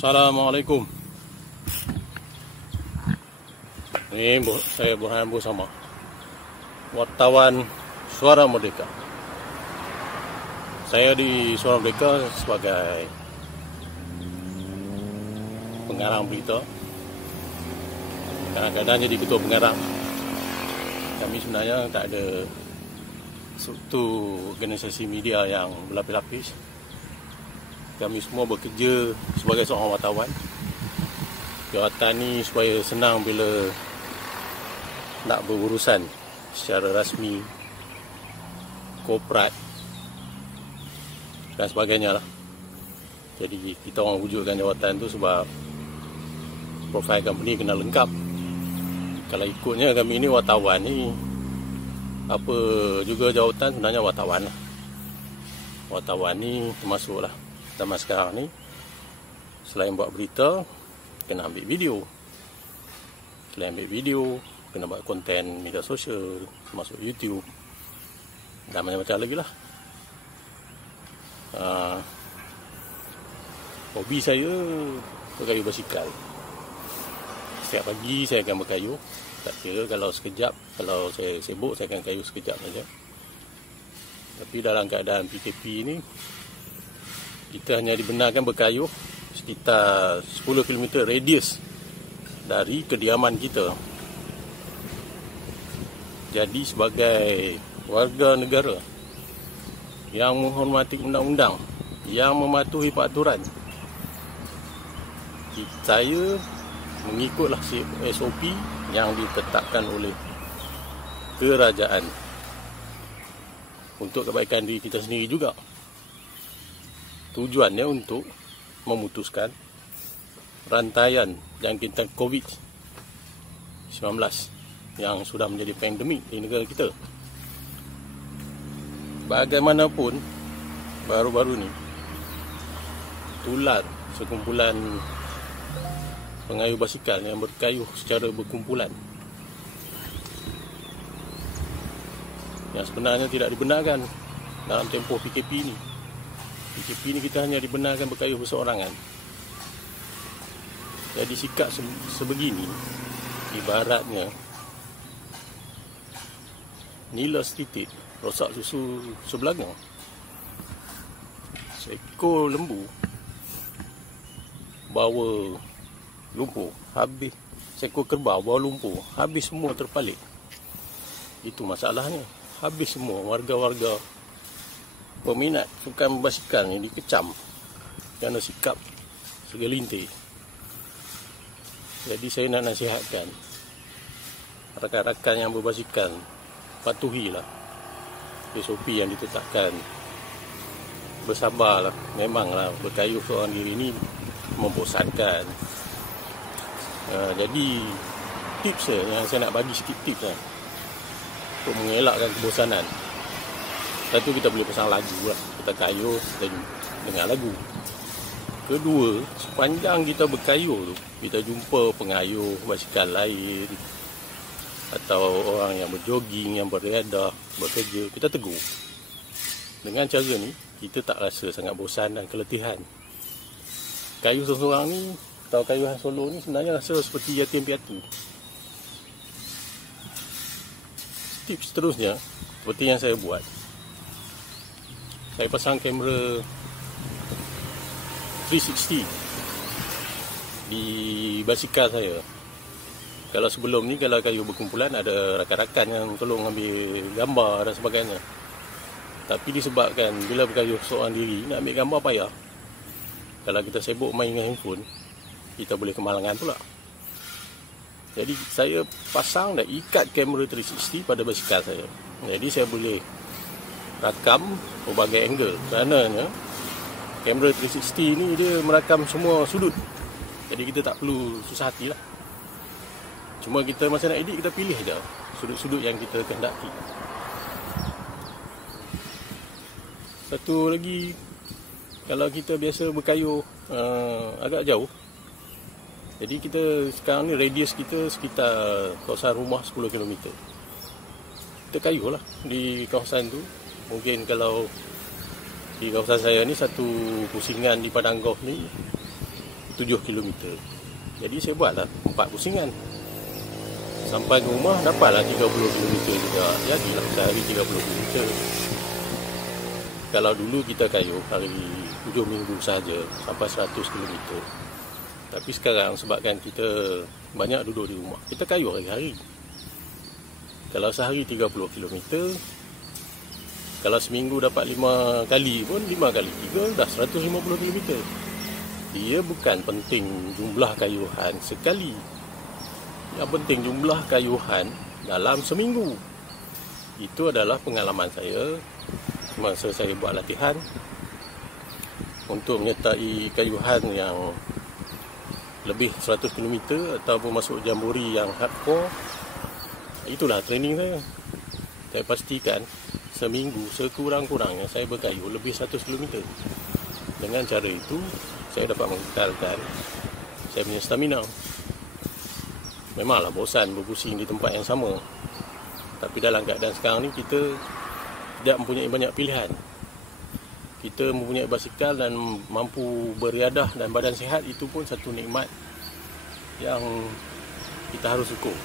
Assalamualaikum. Ini saya Burhan bersama wartawan Suara Merdeka. Saya di Suara Merdeka sebagai pengarang berita. Kadang-kadang jadi ketua pengarang. Kami sebenarnya tak ada satu organisasi media yang berlapis-lapis. Kami semua bekerja sebagai seorang wartawan. Jawatan ni supaya senang bila nak berurusan secara rasmi, korporat dan sebagainya lah. Jadi kita orang wujudkan jawatan tu sebab profil company kena lengkap. Kalau ikutnya kami ni wartawan ni, apa juga jawatan sebenarnya wartawan lah. Wartawan ni termasuk lah zaman sekarang ni, selain buat berita, kena ambil video. Selain ambil video, kena buat konten media sosial, termasuk YouTube dan macam-macam lagi lah. Hobi saya berkayuh basikal. Setiap pagi saya akan berkayuh. Tak kira kalau sekejap, kalau saya sibuk saya akan kayuh sekejap saja. Tapi dalam keadaan PKP ni, kita hanya dibenarkan berkayuh sekitar 10 km radius dari kediaman kita. Jadi sebagai warga negara yang menghormati undang-undang, yang mematuhi peraturan, saya mengikutlah SOP yang ditetapkan oleh kerajaan untuk kebaikan diri kita sendiri juga. Tujuannya untuk memutuskan rantaian jangkitan COVID-19 yang sudah menjadi pandemik di negara kita. Bagaimanapun, baru-baru ni tular sekumpulan pengayuh basikal yang berkayuh secara berkumpulan, yang sebenarnya tidak dibenarkan dalam tempoh PKP ni. PKP ni kita hanya dibenarkan berkayuh berseorangan. Jadi sikap sebegini ibaratnya nila setitik rosak susu sebelaga. Seekor lembu bawa lumpur, habis seekor kerbau bawa lumpur, habis semua terpalik. Itu masalahnya. Habis semua warga-warga peminat sukan basikal ni dikecam kerana sikap segelintir. Jadi saya nak nasihatkan rakan-rakan yang berbasikal, patuhilah SOP yang ditetapkan. Bersabarlah. Memanglah berkayuh seorang diri ni membosankan. Jadi tips yang saya nak bagi sikit tips untuk mengelakkan kebosanan. Satu, kita boleh pasang lagu lah. Kita kayuh, kita dengar lagu. Kedua, sepanjang kita berkayuh tu, kita jumpa pengayuh basikal lain atau orang yang berjoging, yang berriadah, bekerja, kita tegur. Dengan cara ni, kita tak rasa sangat bosan dan keletihan. Kayuh seorang ni atau kayuhan solo ni sebenarnya rasa seperti yatim piatu. Tips seterusnya, seperti yang saya buat, saya pasang kamera 360 di basikal saya. Kalau sebelum ni, kalau kayuh berkumpulan, ada rakan-rakan yang tolong ambil gambar dan sebagainya. Tapi disebabkan bila berkayuh seorang diri, nak ambil gambar payah. Kalau kita sibuk main dengan handphone, kita boleh kemalangan pula. Jadi saya pasang dan ikat kamera 360 pada basikal saya. Jadi saya boleh rakam berbagai angle. Kerananya kamera 360 ni dia merakam semua sudut. Jadi kita tak perlu susah hati lah. Cuma kita masa nak edit, kita pilih je sudut-sudut yang kita kehendaki. Satu lagi, kalau kita biasa berkayuh agak jauh, jadi kita sekarang ni radius kita sekitar kawasan rumah 10 km. Kita kayuh lah di kawasan tu. Mungkin kalau di kawasan saya ni, satu pusingan di padang golf ni, km. Jadi saya buatlah 4 pusingan. Sampai ke rumah dapatlah 30 km juga. Jadilah sehari 30 km. Kalau dulu kita kayuh hari 7 minggu saja sampai 100 km. Tapi sekarang sebabkan kita banyak duduk di rumah, kita kayuh hari-hari. Kalau sehari 30 km, kalau seminggu dapat 5 kali pun 5 kali 3 dah 150 km. Dia bukan penting jumlah kayuhan sekali. Yang penting jumlah kayuhan dalam seminggu. Itu adalah pengalaman saya masa saya buat latihan untuk menyertai kayuhan yang lebih 100 km ataupun masuk jamburi yang hardcore. Itulah training saya. Saya pastikan seminggu sekurang-kurangnya saya berkayuh lebih 100 km. Dengan cara itu saya dapat mengekalkan saya punya stamina. Memanglah bosan berpusing di tempat yang sama. Tapi dalam keadaan sekarang ni kita tidak mempunyai banyak pilihan. Kita mempunyai basikal dan mampu beriadah dan badan sihat, itu pun satu nikmat yang kita harus syukur.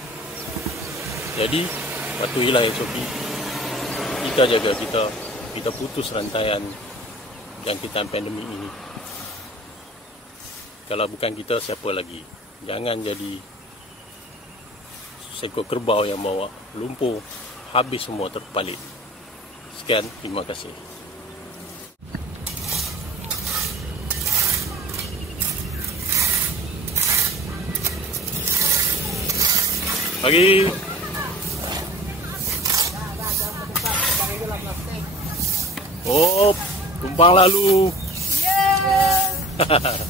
Jadi patuhilah SOP. Kita jaga kita putus rantaian jangkitan pandemik ini. Kalau bukan kita, siapa lagi? Jangan jadi seekor kerbau yang bawa lumpur, habis semua terpalit. Sekian, terima kasih. Pagi. Oh, tumpang lalu. Yeah.